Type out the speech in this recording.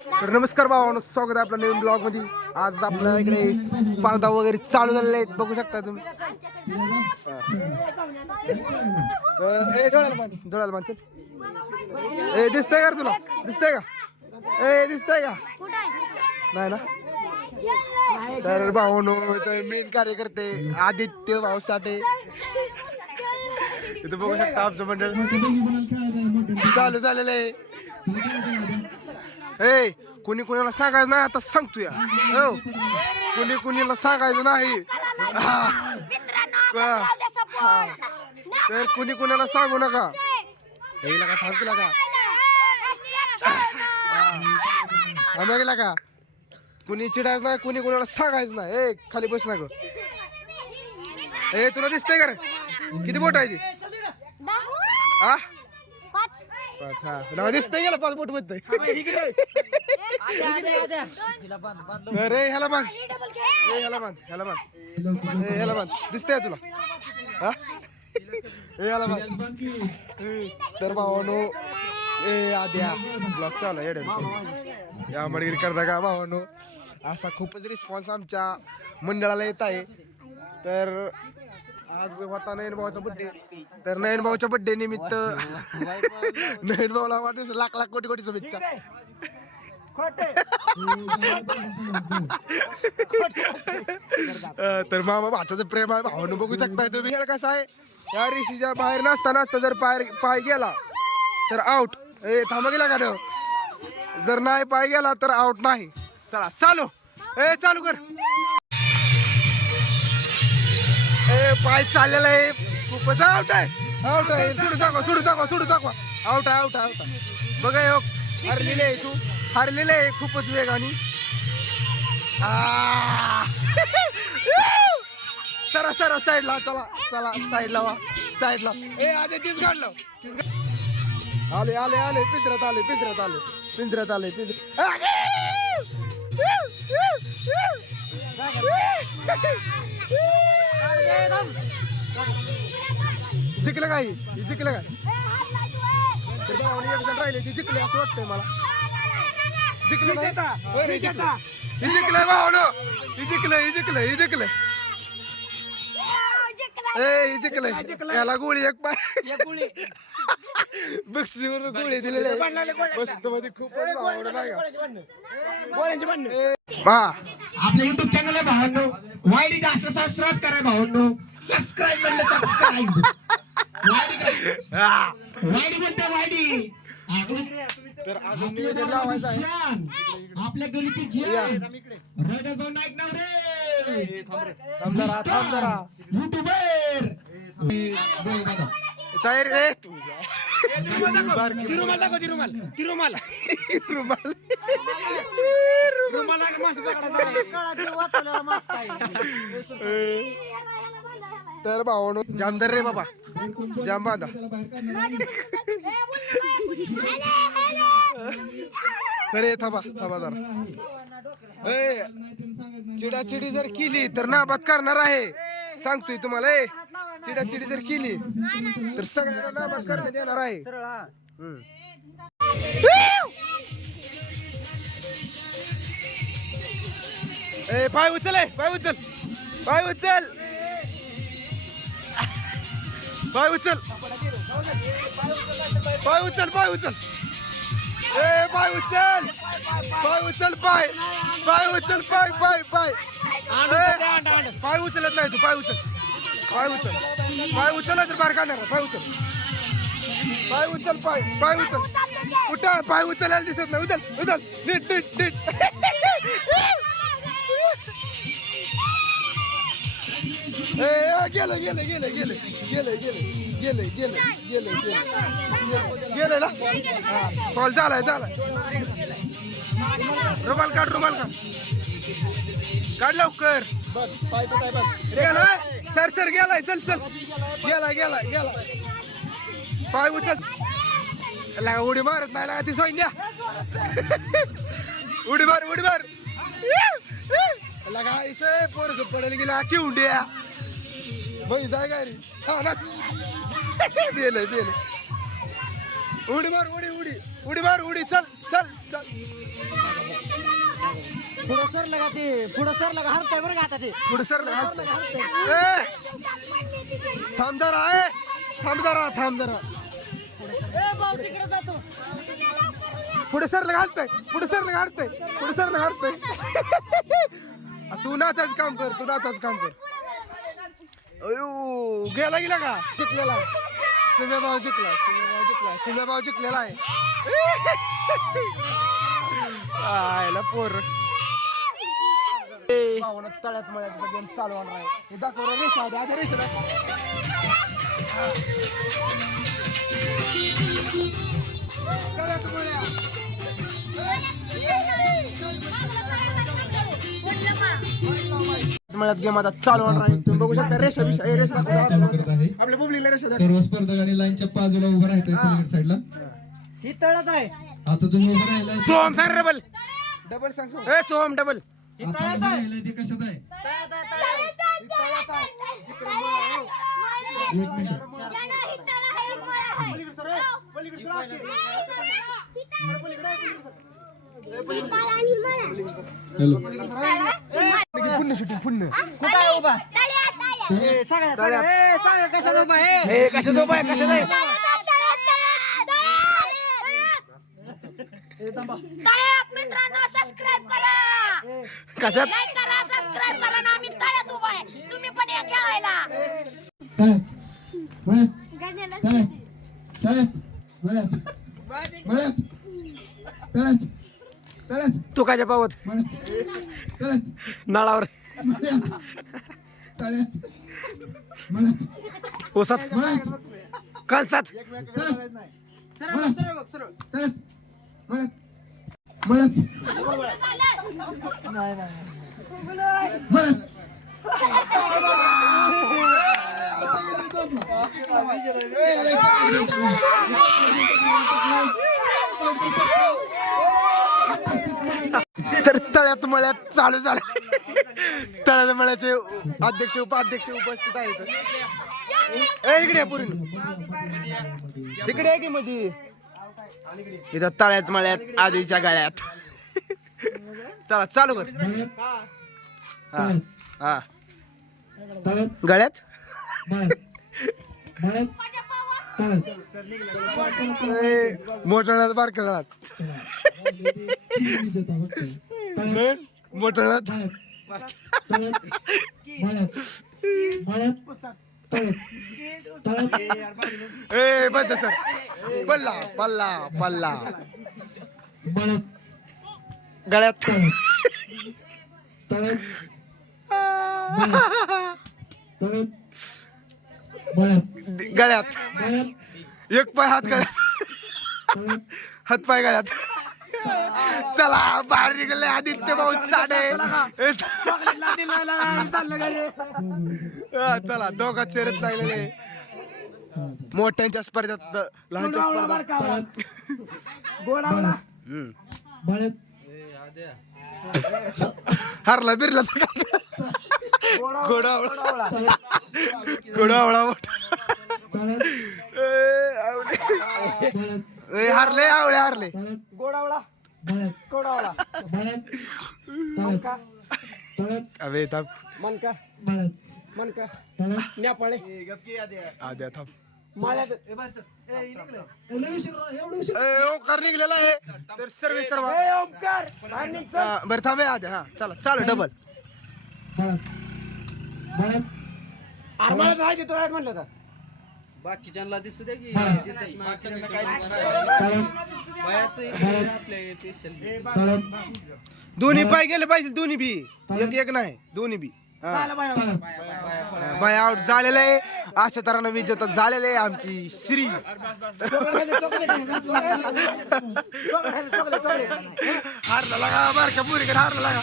तर नमस्कार भावांनो, स्वागत आहे आपल्या नवीन ब्लॉग मध्ये. आज आपल्या इकडे स्पर्धा वगैरे चालू झालेल्या आहेत, बघू शकता तुम्ही. डोळ्याला बांध चल. दिसतंय का रे तुला? दिसतंय का? दिसतंय का? नाही ना. तर भावांनो, मेन कार्यकर्ते आदित्य भाऊ साठे इथे बघू शकता. आमचं मंडळ चालू झालेलं आहे. कोणी कोणाला सांगायचं नाही, आता सांगतो या. हो, कोणी कोणीला सांगायचं नाही. तर कोणी कोणाला सांगू नका. येईल का? थांबला का? गेला का? कुणी चिडायचं नाही, कुणी कोणाला सांगायचं नाही. खाली बस ना ग. तुला दिसतंय का रे? किती बोट आहे ती? हा, दिसतंय गेला 5 बोट बसतंय. रे ह्याला बांध, ह्याला बांध, ह्याला बांध, ह्याला बांध. दिसतंय तुला? हा, ह्याला बांध. तर भावानो, आद्या ब्लॉग चालू आहे या मडगिरी करता का भावानो. असा खूपच रिस्पॉन्स आमच्या मंडळाला येत आहे. तर आज होता नयन भाऊचा बड्डे. तर नयन भाऊच्या बड्डे निमित्त नयन भाऊला वाढदिवस लाख लाख कोटी कोटी शुभेच्छा. तर मामा भाच्याचं प्रेम आहे भावानं, बघू शकताय तुम्ही. खेळ कसा आहे, या ऋषीच्या बाहेर नसता जर पाय गेला तर आउट. थांबा गेला का देव? जर नाही पाय गेला तर आउट नाही. चला चालू. चालू कर. पाय चाललेला आहे, खूपच आउट आहे. आउट आहे. सोडू दाखवा, सोडू दाखवा, सोडू दाखवा. आउट आहे, आउट आहे, आउट आहे. बघा हरलेले आहे, तू हरलेले आहे खूपच वेगाने. सरा सरा साईडला. चला चला साईडला वा, साईडला. आधी तीच काढलं. आले आले आले, पिंजऱ्यात आले, पिंजऱ्यात आले, पिंजऱ्यात आले, जिंकलं काय? जिंकलं काय? राहिले ती जिंकले असं वाटतंय मला. जिंकलं नाही, जिंकलंय भावनो. जिंकलंय, जिंकलंय, जिंकलंय. जिंकलंय. याला गोळी एक पाय बक्षीवर गोळी दिलेली आहे. मस्त मध्ये खूप आवडलं नाही का? आपल्या युट्यूब चॅनल आहे भावांनो. वाईडी जास्त सबस्क्राईब करा भावांनो. सबस्क्राईब म्हणलं सबस्क्राईब. वाईडी म्हणते वाईडी. तर अजून निवेदन लावायचं आहे. आपल्या गलीची जान रजत नाईक नाव रे. थांब जरा, थांब जरा. युट्यूबर तयार रे तू. तिरुमाल दाखव, तिरुमाल, तिरुमाल, रुमाल. रुमाल तर भावानो, जामदार रे बाबा, जाम बांधा. अरे थांबा थांबा जरा. चिडाचिडी जर केली तर नाबाद करणार आहे, सांगतोय तुम्हाला. चिडाचिडी जर केली तर सगळ्यांना नाबाद करण्यात येणार आहे. पाय उचल, पाय उचल, पाय उचल, पाय उचल, पाय उचल, पाय उचल. पाय उचल, पाय उचल, पाय पाय उचल, पाय पाय पाय पाय उचलत नाही तू. पाय उचल, पाय उचल, पाय उचल तर बाहेर काढणार. पाय उचल, पाय उचल, पाय पाय उचल. कुठं पाय उचलायला दिसत नाही. उचल, उचल, नीट नीट नीट. गेलं गेलं गेलं गेलं गेलं गेलं गेलं गेलं गेलं गेलं गेलं ना. कॉल झालाय, झालाय. रुमाल काढ, रुमाल काढ, काढ लवकर. गेलाय सर, सर गेलाय. चल चल, गेला गेला गेला. पाय उचल. उडी मारत नाही लागा ती सैन्या. उडी मार, उडी मार. लगा पोरग पडेल गेला किवड्या. बघितलं काय रे? हा नाच. बेल बेल. उडी मार, उडी उडी उडी मार, उडी. चल चल चल. पुढं सर लगा ते पुढं सर लगा हरताय बरं का आता ते पुढे सर थांब जरा थांब जरा तिकडे जातो पुढे सर घालतय तू नाचाच काम कर अयो गेला का जिंकलेला सुम्या भाऊ जिंकलेला आहे आयला पोर तळ्यात मळ्यात गेम चालू होणार आहे हे दाखव रेषा आधी रेषा मळ्यात गेम आता चालू होणार आहे तुम्ही बघू शकता रेषा आपल्या पब्लिकला रेषा सर्व स्पर्धकांनी लाईनच्या बाजूला उभं राहायचं पलीकडे साईडला. ही तळ्यात आहे आता तुम्ही उभं राहिलाय सोम सर डबल सांग सोम डबल आता उभं राहिलाय ते कशात आहे? एक मिनिट. हॅलो. पुण्य शूटिंग पुण्य कुठं आहे उभा सांगा कशात उभा आहे कशात उभा आहे कशात आहे मित्रांनो सबस्क्राइब करा कशात लाईक करा सबस्क्राइब करा ना आम्ही तळ्यात उभा आहे तुम्ही पण या खेळायला तू काच्या पावत नळावर ओसात कणसात तर तळ्यात मळ्यात चालू झालं तळ्यात मळ्याचे अध्यक्ष उपाध्यक्ष उपस्थित आहेत इकडे पुरी इकडे आहे की मध्ये इथं तळ्यात मळ्यात आधीच्या गाळ्यात चला चालू कर हा गळ्यात मोठ्यात बारक्या गळात मोठ्यात ए बंद सर पल्ला पल्ला पल्ला गळ्यात गळ्यात एक पाय हात गळ्यात हात पाय गळ्यात चला बाहेर निघाले आदित्य भाऊ साडे चला दोघात शर्यत लागलेले मोठ्यांच्या स्पर्धेत लहानच्या स्पर्धेत हरला बिरला घोडावळा हारले हारले गोडावळा गोडावळा अबे थांब मनका मनका नेपाळे आद्या थांब माळ्यात ओंकार निघलेला आहे तर सर्व ओंकार बरं थांबे आद्या हा चला चालू डबल आरमाळ्यात आहे तो आहेत म्हणलं तर बाकीच्यांना दिसू दे की दिसत नाही दोन्ही पाय गेले पाहिजे दोन्ही बी एक नाही दोन्ही बी बाय आउट झालेलं आहे अशा तऱ्हेनं विजेता झालेले आहे आमची श्री हारला लागा बारक्या पुरीकडे हारला लागा